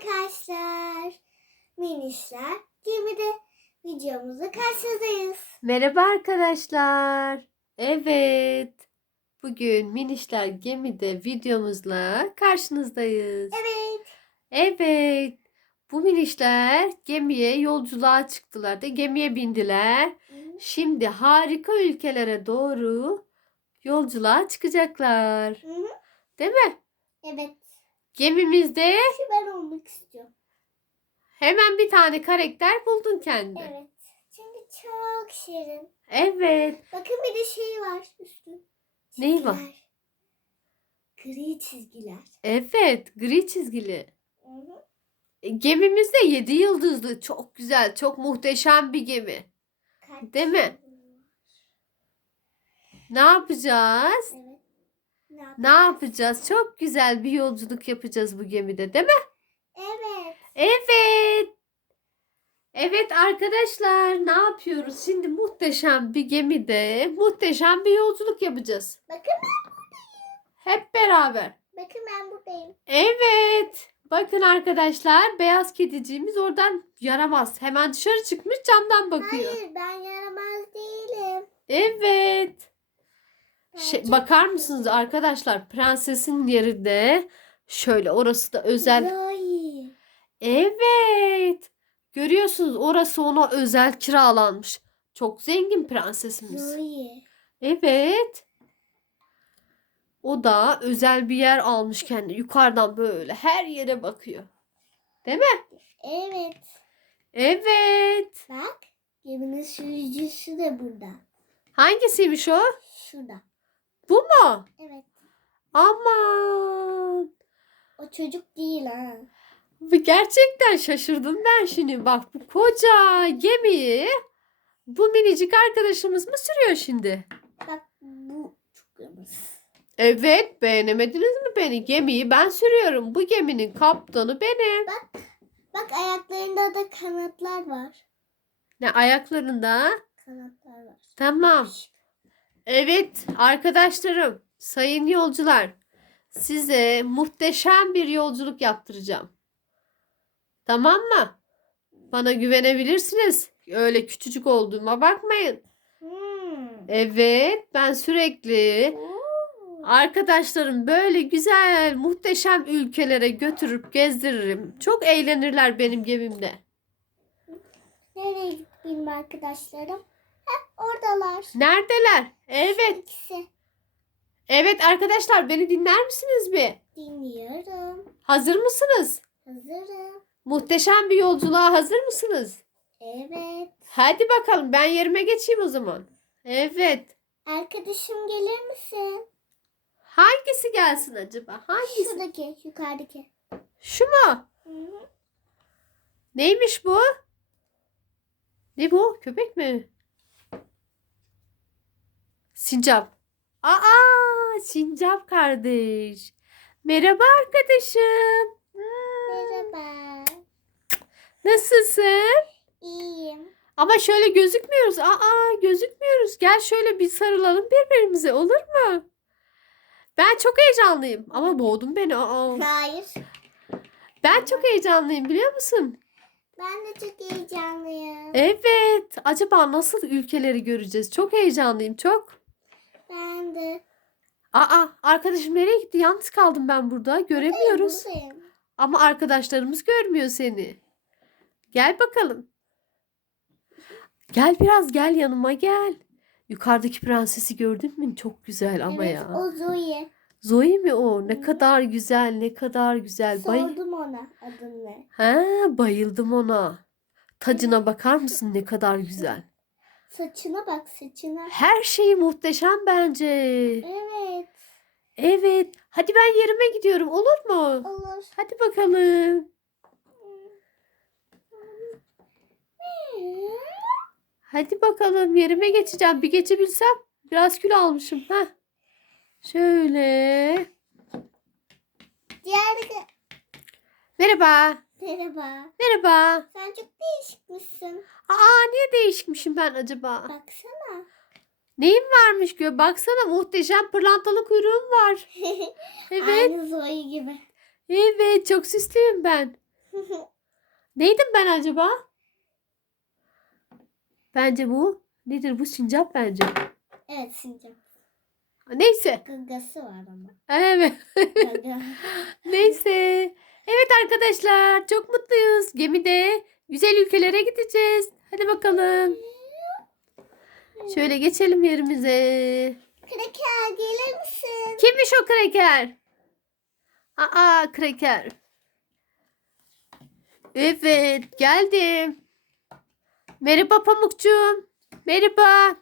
arkadaşlar. Minişler gemide videomuzda karşınızdayız. Merhaba arkadaşlar. Evet. Bugün Minişler Gemi'de videomuzla karşınızdayız. Evet. Evet. Bu minişler gemiye yolculuğa çıktılar da gemiye bindiler. Şimdi harika ülkelere doğru yolculuğa çıkacaklar. Hı hı. Değil mi? Evet. Gemimizde Şimdi ben olmak istiyorum. hemen bir tane karakter buldun kendine. Evet. Çünkü çok şirin. Evet. Bakın bir de şey var üstü. Neyi var? Gri çizgiler. Evet. Gri çizgili. Hı hı. E, Gemimiz de 7 yıldızlı. Çok güzel, çok muhteşem bir gemi. Kaç Değil mi? yıldız? Ne yapacağız? Evet. Ne, Ne yapacağız? Çok güzel bir yolculuk yapacağız bu gemide, değil mi? Evet. Evet. Evet arkadaşlar, ne yapıyoruz? Şimdi muhteşem bir gemide muhteşem bir yolculuk yapacağız. Bakın ben, Hep beraber. bakın ben buradayım. Evet. Bakın arkadaşlar, beyaz kediciğimiz oradan yaramaz. Hemen dışarı çıkmış camdan bakıyor. Hayır ben yaramaz değilim. Evet. Şey, bakar mısınız arkadaşlar prensesin yerinde şöyle orası da özel. Evet. Görüyorsunuz orası ona özel kiralanmış. Çok zengin prensesimiz. Evet. O da özel bir yer almış kendi. Yukarıdan böyle her yere bakıyor. Değil mi? Evet. Evet. Bak geminin sürücüsü de burada. Hangisiymiş o? Şurada. Bu mu? Evet. Aman. O çocuk değil ha. Bu Gerçekten şaşırdım ben şimdi. Bak bu koca gemiyi bu minicik arkadaşımız mı sürüyor şimdi? Bak bu çok yalnız. Evet beğenemediniz mi beni? Gemiyi ben sürüyorum. Bu geminin kaptanı benim. Bak ayaklarında da kanatlar var. Ne ayaklarında? Kanatlar var. Tamam. Evet arkadaşlarım, sayın yolcular. Size muhteşem bir yolculuk yaptıracağım. Tamam mı? Bana güvenebilirsiniz. Öyle küçücük olduğuma bakmayın. Hmm. Evet, ben sürekli arkadaşlarım böyle güzel, muhteşem ülkelere götürüp gezdiririm. Çok eğlenirler benim gemimde. Nereye gitti benim arkadaşlarım? Oradalar. Neredeler? Evet. İkisi. Evet arkadaşlar beni dinler misiniz bir? Dinliyorum. Hazır mısınız? Hazırım. Muhteşem bir yolculuğa hazır mısınız? Evet. Hadi bakalım ben yerime geçeyim o zaman. Evet. Arkadaşım gelir misin? Hangisi gelsin acaba? Hangisi? Şuradaki, yukarıdaki. Şu mu? Hı hı. Neymiş bu? Ne bu? Köpek mi? Sincap. Aa, sincap kardeş. Merhaba arkadaşım. Hmm, Merhaba. Nasılsın? İyiyim. Ama şöyle gözükmüyoruz. Aa, gözükmüyoruz. Gel şöyle bir sarılalım birbirimize olur mu? Ben çok heyecanlıyım ama boğdun beni. Aa. Hayır. Ben çok heyecanlıyım biliyor musun? Ben de çok heyecanlıyım. Evet. Acaba nasıl ülkeleri göreceğiz? Çok heyecanlıyım. Çok. Ben de. Aa, arkadaşım nereye gitti? Yalnız kaldım ben burada. Göremiyoruz. Buradayım. Ama arkadaşlarımız görmüyor seni. Gel bakalım. Gel biraz gel yanıma gel. Yukarıdaki prensesi gördün mü? Çok güzel ama evet, ya. o Zoe. Zoe mi o? Ne Hı. kadar güzel, ne kadar güzel. Bay Sordum ona adını ha, bayıldım ona. Tacına bakar mısın ne kadar güzel. Saçına bak saçına. Her şeyi muhteşem bence. Evet. Evet. Hadi ben yerime gidiyorum. Olur mu? Olur. Hadi bakalım. Hadi bakalım yerime geçeceğim. Bir geçebilsem. Biraz kilo almışım. Heh. Şöyle. Diğer. Merhaba. Merhaba. Merhaba. Sen çok değişikmişsin. Aa niye değişikmişim ben acaba? Baksana. Neyim varmış gö? Baksana muhteşem pırlantalı kuyruğum var. Evet. Aynı Zoe gibi. Evet çok süslüyüm ben. Neydim ben acaba? Bence bu. Nedir bu? Sincap bence. evet sincap. Neyse. Gagası var ama. Evet. Neyse. Evet arkadaşlar çok mutluyuz. Gemide güzel ülkelere gideceğiz. Hadi bakalım. Şöyle geçelim yerimize. Kraker gelir misin? Kimmiş o kreker? Aa kreker. Evet geldim. Merhaba Pamukcuğum. Merhaba.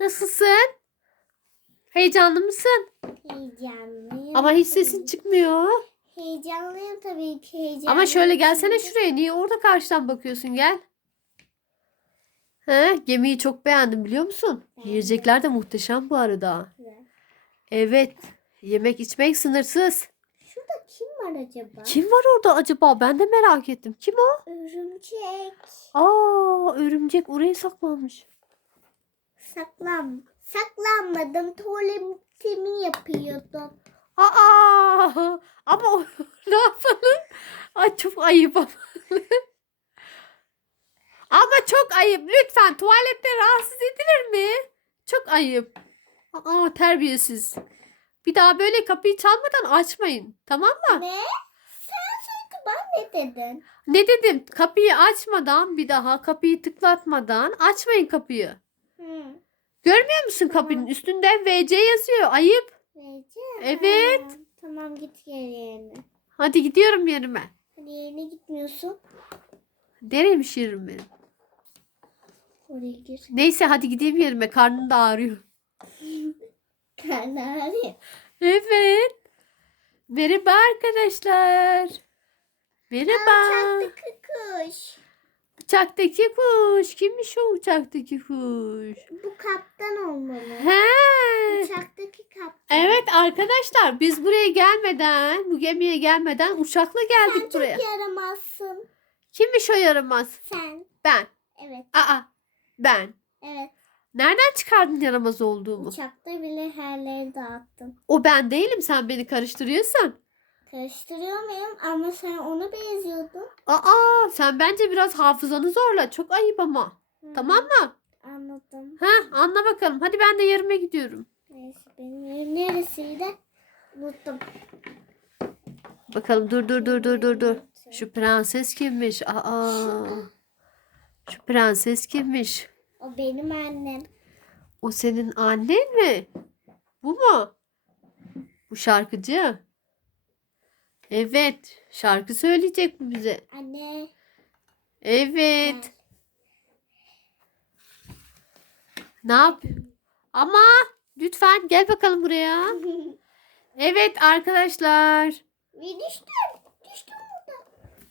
Nasılsın? Heyecanlı mısın? Heyecanlıyım. Ama hiç sesin çıkmıyor. Heyecanlıyım tabii ki heyecanlıyım. Ama şöyle gelsene şuraya. Niye orada karşıdan bakıyorsun? Gel. He, gemiyi çok beğendim biliyor musun? Beğendim. Yiyecekler de muhteşem bu arada. Güzel. Evet. Yemek içmek sınırsız. Şurada kim var acaba? Kim var orada acaba? Ben de merak ettim. Kim o? Örümcek. Aa, örümcek oraya saklanmış. Saklan. Saklanmadım. Tuvaletimi yapıyordum. Aa, ama ne yapalım? Ay çok ayıp ama. ama çok ayıp. Lütfen tuvalette rahatsız edilir mi? Çok ayıp. Aa, terbiyesiz. Bir daha böyle kapıyı çalmadan açmayın. Tamam mı? Ne? Sen sanki ben ne dedin? Ne dedim? Kapıyı açmadan bir daha kapıyı tıklatmadan açmayın kapıyı. Hı. Görmüyor musun kapının üstünde VC yazıyor. Ayıp. Vereceğim. Evet. Tamam git yerine. Hadi gidiyorum yerime. Hadi yerine gitmiyorsun. Nereymiş yerim benim? Oraya gir. Neyse hadi gideyim yerime. Karnım da ağrıyor. Kanari. Evet. Merhaba arkadaşlar. Merhaba. Uçaktaki kuş. Uçaktaki kuş. Kimmiş o uçaktaki kuş? Bu kaptan olmalı. He. Uçaktaki kaptan. Evet arkadaşlar biz buraya gelmeden, bu gemiye gelmeden uçakla Sen geldik çok buraya. yaramazsın. Kimmiş o yaramaz? Sen. Ben. Evet. Aa ben. Evet. Nereden çıkardın yaramaz olduğumu? Uçakta bile herleri dağıttın. O ben değilim sen beni karıştırıyorsun. Karıştırıyor muyum? Ama sen onu benziyordun. Aa sen bence biraz hafızanı zorla. Çok ayıp ama. Hı, Tamam mı? Anladım. Ha anla bakalım. Hadi ben de yerime gidiyorum. Neyse benim yerim neresiydi? Unuttum. Bakalım dur dur dur dur dur dur. Şu prenses kimmiş? Aa. Şu prenses kimmiş? O benim annem. O senin annen mi? Bu mu? Bu şarkıcı. Evet. Şarkı söyleyecek bu bize. Anne. Evet. Ne yap? Ama lütfen gel bakalım buraya. Evet arkadaşlar. Bir düştüm. Düştüm burada.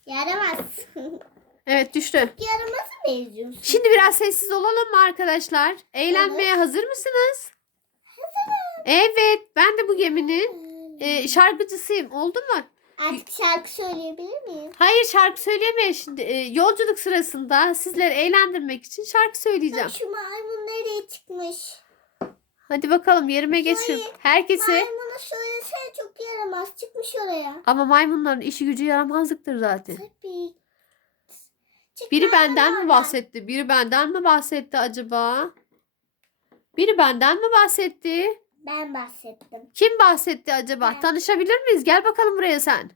Yaramaz. Evet düştü. Yaramaza benziyorsun. Şimdi biraz sessiz olalım mı arkadaşlar? Eğlenmeye hazır mısınız? Evet, ben de bu geminin e, şarkıcısıyım. Oldu mu? Artık şarkı söyleyebilir miyim? Hayır, şarkı söyleyemeyiz şimdi. E, yolculuk sırasında sizleri eğlendirmek için şarkı söyleyeceğim. Bak şu maymun nereye çıkmış? Hadi bakalım yerime geçiyorum. Herkese Maymuna söylesene çok yaramaz. Çıkmış oraya. ama maymunların işi gücü yaramazlıktır zaten. Tabii. Çık Biri benden mi bahsetti? Biri benden mi bahsetti acaba? Biri benden mi bahsetti? Ben bahsettim. Kim bahsetti acaba? Ben. Tanışabilir miyiz? Gel bakalım buraya sen.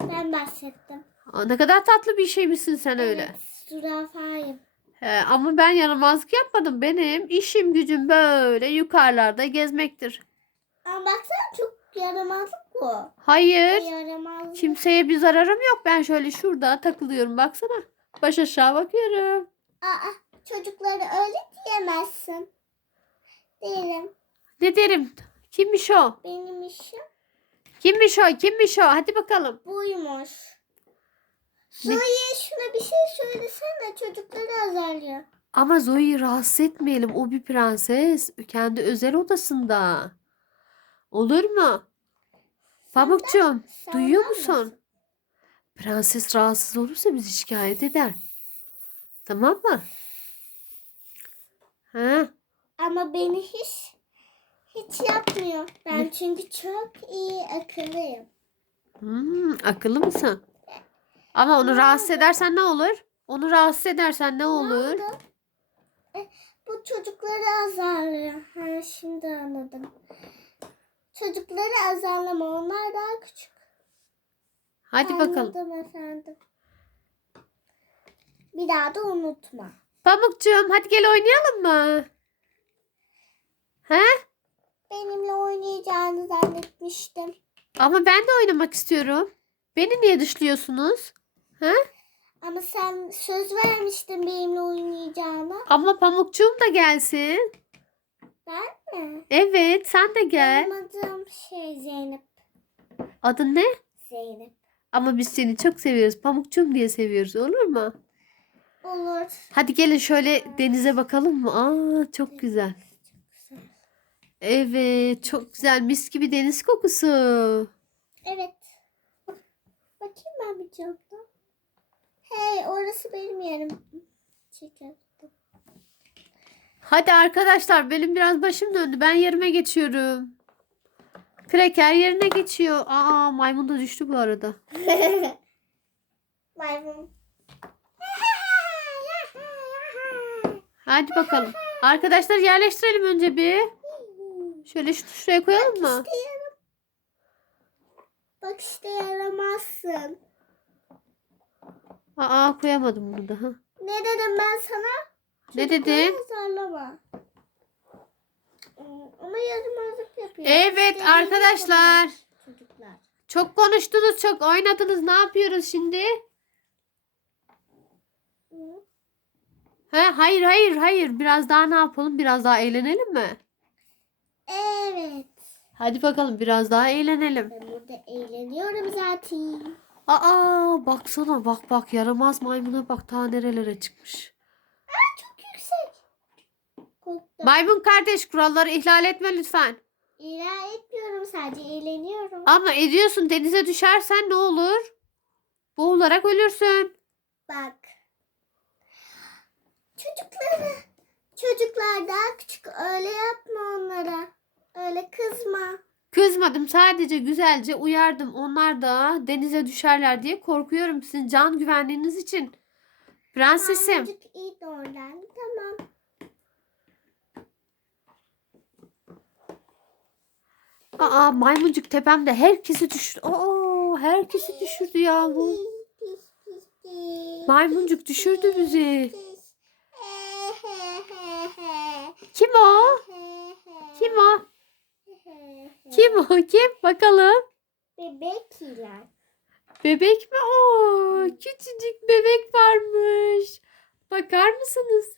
Ben bahsettim. Aa, ne kadar tatlı bir şey misin sen öyle. Evet, zürafayım. He, ama ben yaramazlık yapmadım. Benim işim gücüm böyle yukarılarda gezmektir. Ama baksana çok yaramazlık bu. Hayır. Yaramazlık. Kimseye bir zararım yok. Ben şöyle şurada takılıyorum baksana. Baş aşağı bakıyorum. Aa, çocukları öyle diyemezsin. Değilim. Ne derim? Kimmiş o? Benim işim Kimmiş o? Kimmiş o? Hadi bakalım. buymuş. Ne? Zoe şuna bir şey söylesene çocukları azarlıyor. Ama Zoe'yi rahatsız etmeyelim. O bir prenses. Kendi özel odasında. Olur mu? Pamukcuğum, duyuyor musun? Prenses rahatsız olursa bizi şikayet eder. Tamam mı? Ha? Ama beni hiç hiç yapmıyor. Ben Ne? çünkü çok iyi akıllıyım. Hmm, akıllı mısın? Ama onu rahatsız edersen ne olur? Onu rahatsız edersen ne olur? oldu? E, bu çocukları azarlıyor. Ha, şimdi anladım. Çocukları azarlama. Onlar daha küçük. Hadi bakalım. Anladım efendim. Bir daha da unutma. Pamukcuğum hadi gel oynayalım mı? He? Benimle oynayacağını zannetmiştim. Ama ben de oynamak istiyorum. Beni niye dışlıyorsunuz? He? Ama sen söz vermiştin benimle oynayacağına. Ama Pamukcuğum da gelsin. Ben mi? Evet sen de gel. Benim adım şey Zeynep. Adın ne? Zeynep. Ama biz seni çok seviyoruz. Pamukcuğum diye seviyoruz olur mu? Olur. Hadi gelin şöyle denize bakalım mı? Aa çok. Güzel. Evet çok güzel mis gibi deniz kokusu. Evet. Bak- Bakayım ben bir camdan. Hey orası benim yerim. Çekelim. Hadi arkadaşlar benim biraz başım döndü. Ben yerime geçiyorum. Kraker yerine geçiyor. Aa maymun da düştü bu arada. Maymun. Hadi bakalım. Arkadaşlar yerleştirelim önce bir. Şöyle şu şuraya koyalım mı? İşte yaram. Bak işte yaramazsın. Aa koyamadım bunu da. Ha. Ne dedim ben sana? Ne dedin? Azarlama. Hmm, Ama yaramazlık yapıyor. Evet İstediğini arkadaşlar. Çocuklar. Çok konuştunuz, çok oynadınız. Ne yapıyoruz şimdi? Hı. He, hayır hayır hayır. Biraz daha ne yapalım? Biraz daha eğlenelim mi? Evet. Hadi bakalım biraz daha eğlenelim. Ben burada eğleniyorum zaten. Aa baksana bak bak yaramaz maymuna bak ta nerelere çıkmış. Çok yüksek. Korktum. Maymun kardeş kuralları ihlal etme lütfen. İlan etmiyorum sadece eğleniyorum. Ama ediyorsun denize düşersen ne olur? Boğularak ölürsün. Bak. Çocukları. Çocuklar daha küçük öyle yapma onlara. Öyle kızma. Kızmadım sadece güzelce uyardım. Onlar da denize düşerler diye korkuyorum sizin can güvenliğiniz için. Prensesim. Çocuk iyi de oradan. Tamam. Aa maymuncuk tepemde herkesi düşürdü. Oo herkesi düşürdü ya bu. Maymuncuk düşürdü bizi. Kim o? Kim o? Kim o? Kim? Bakalım. Bebek ilan. Bebek mi o? Küçücük bebek varmış. Bakar mısınız?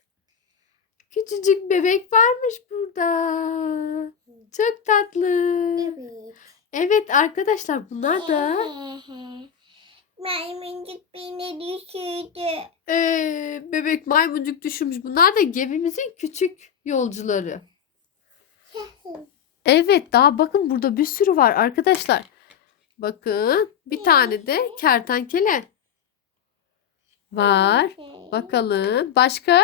Küçücük bebek varmış burada. Çok tatlı. Evet. Evet arkadaşlar bunlar da Maymuncuk beni düşürdü. Ee, bebek maymuncuk düşürmüş. Bunlar da gemimizin küçük yolcuları. Evet daha bakın burada bir sürü var arkadaşlar. Bakın bir tane de kertenkele var. Bakalım başka?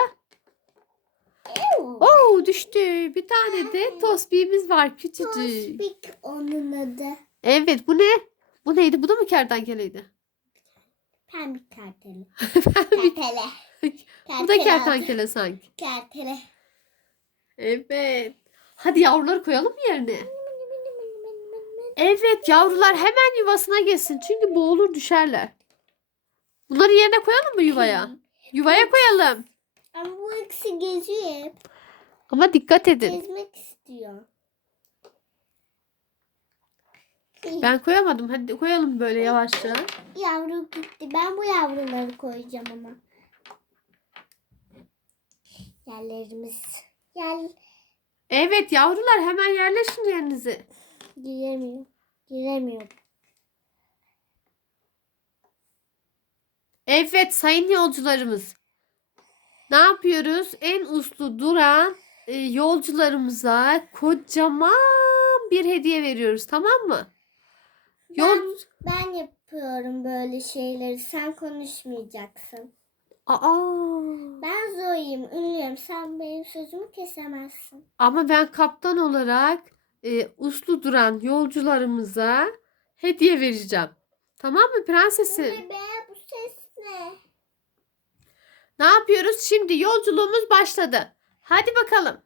Oo düştü. Bir tane de tosbihimiz var küçücük. Tospik onun adı. Evet bu ne? Bu neydi? Bu da mı kertenkeleydi? Pembe karteli. Bir- Kertele. bu da kertenkele sanki. Kertele. Evet. Hadi yavruları koyalım yerine? Evet yavrular hemen yuvasına geçsin. Çünkü boğulur düşerler. Bunları yerine koyalım mı yuvaya? Yuvaya koyalım. Ama bu ikisi geziyor hep. Ama dikkat edin. Gezmek istiyor. Ben koyamadım. Hadi koyalım böyle yavaşça. Yavru gitti. Ben bu yavruları koyacağım ama. Yerlerimiz. Yer Evet yavrular hemen yerleşin yerinize. giremiyor. Giremiyor. Evet sayın yolcularımız. Ne yapıyoruz? En uslu duran e, yolcularımıza kocaman bir hediye veriyoruz tamam mı? Yol... Ben yapıyorum böyle şeyleri. Sen konuşmayacaksın. Aa, Ben Zoe'yim, ünlüyüm. Sen benim sözümü kesemezsin. ama ben kaptan olarak e, uslu duran yolcularımıza hediye vereceğim. Tamam mı prensesim? Anne be bu ses ne? Ne yapıyoruz? Şimdi yolculuğumuz başladı. Hadi bakalım.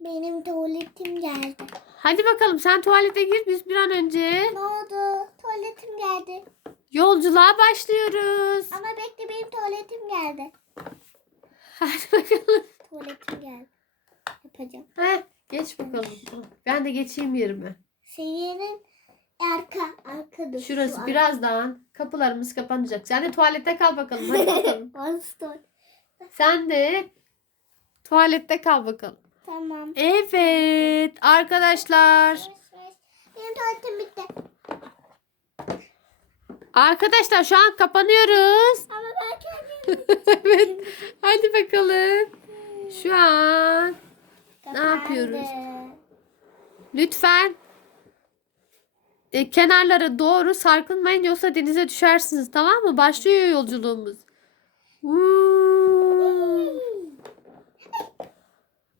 Benim tuvaletim geldi. Hadi bakalım sen tuvalete gir biz bir an önce Ne oldu? Tuvaletim geldi. Yolculuğa başlıyoruz. Ama bekle benim tuvaletim geldi. Hadi bakalım. Tuvaletim geldi. Yapacağım. Heh, geç bakalım. Ben de geçeyim yerime. Senin arka arkada. Şurası birazdan kapılarımız kapanacak. Sen de tuvalette kal bakalım. Hadi bakalım. Sen de tuvalette kal bakalım. Tamam. Evet arkadaşlar. Benim tuvaletim bitti. Arkadaşlar şu an kapanıyoruz. Ama ben kendim. evet. Hadi bakalım. Şu an Ne yapıyoruz? lütfen e, kenarlara doğru sarkılmayın yoksa denize düşersiniz tamam mı? Başlıyor yolculuğumuz. Uuu.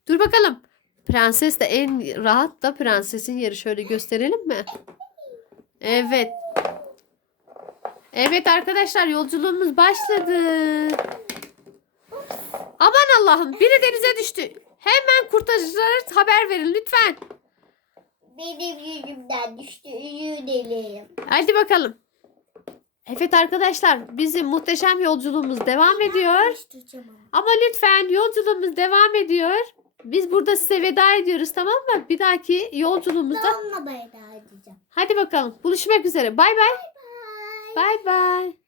Dur bakalım. Prenses de en rahat da prensesin yeri şöyle gösterelim mi? Evet. Evet arkadaşlar yolculuğumuz başladı. Aman Allah'ım biri denize düştü. Hemen kurtarıcılara haber verin lütfen. Benim yüzümden düştü. Özür dilerim. Hadi bakalım. Evet arkadaşlar bizim muhteşem yolculuğumuz devam ediyor. Ama lütfen yolculuğumuz devam ediyor. Biz burada size veda ediyoruz tamam mı? Bir dahaki yolculuğumuzda. Onunla veda edeceğim. Hadi bakalım. Buluşmak üzere. Bay bay. Bye. Bay bay.